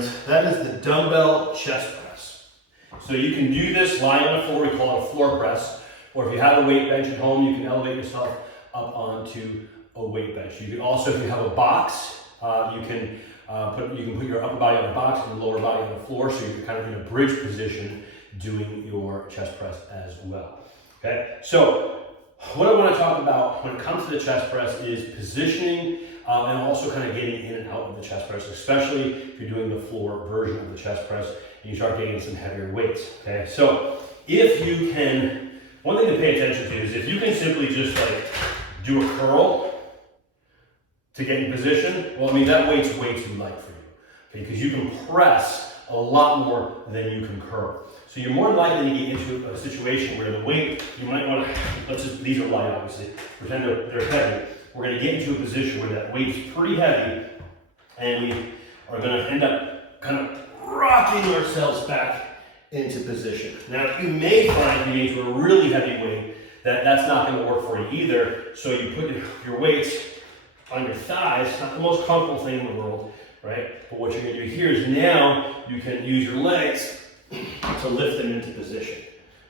friends, that is the dumbbell chest press. So you can do this lying on the floor, we call it a floor press, or if you have a weight bench at home, you can elevate yourself up onto a weight bench. You can also, if you have a box, you can put your upper body on the box and the lower body on the floor, so you're kind of in a bridge position doing your chest press as well. Okay, so what I want to talk about when it comes to the chest press is positioning and also kind of getting in and out of the chest press, especially if you're doing the floor version of the chest press and you start getting some heavier weights. Okay, so if you can, one thing to pay attention to is if you can simply just like do a curl to get in position, well, I mean, that weight's way too light for you, okay? Because you can press a lot more than you can curl. So you're more likely to get into a situation where the weight, you might want to, these are light obviously, pretend they're heavy. We're going to get into a position where that weight's pretty heavy and we are going to end up kind of rocking ourselves back into position. Now, you may find if you get into a really heavy weight that's not going to work for you either. So you put your weights on your thighs, not the most comfortable thing in the world, right? But what you're going to do here is now you can use your legs to lift them into position.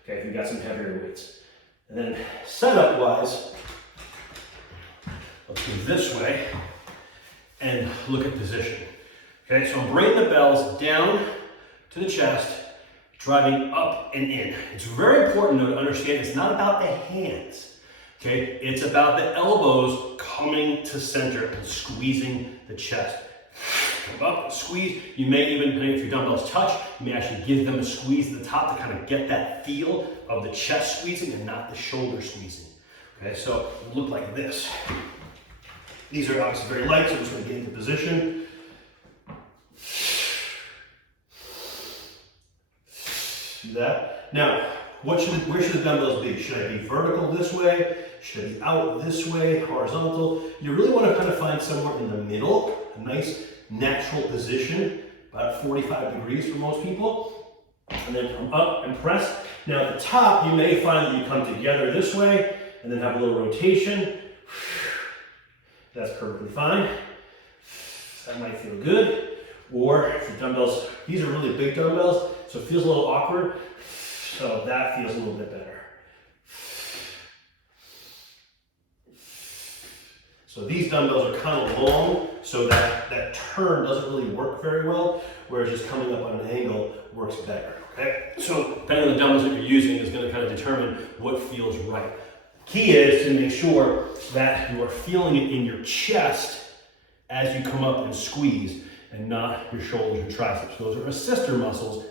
Okay, if you've got some heavier weights. And then setup wise, let's go this way and look at position. Okay, so I'm bringing the bells down to the chest, driving up and in. It's very important though to understand it's not about the hands. Okay, it's about the elbows coming to center and squeezing the chest. Come up, squeeze. You may even, depending if your dumbbells touch, you may actually give them a squeeze at the top to kind of get that feel of the chest squeezing and not the shoulder squeezing. Okay, so it look like this. These are obviously very light, so I'm just going to get into position. See that? Now, where should the dumbbells be? Should I be vertical this way? Should I be out this way, horizontal? You really want to kind of find somewhere in the middle, a nice natural position, about 45 degrees for most people. And then come up and press. Now at the top, you may find that you come together this way and then have a little rotation. That's perfectly fine. That might feel good. Or if your dumbbells, these are really big dumbbells, so it feels a little awkward. So that feels a little bit better. So these dumbbells are kind of long, so that turn doesn't really work very well, whereas just coming up on an angle works better, okay? So depending on the dumbbells that you're using is going to kind of determine what feels right. Key is to make sure that you are feeling it in your chest as you come up and squeeze, and not your shoulders and triceps. Those are assister muscles,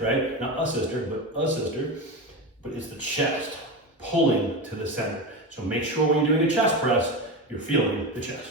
right? Not a sister, but assister. But it's the chest pulling to the center. So make sure when you're doing a chest press, you're feeling the chest.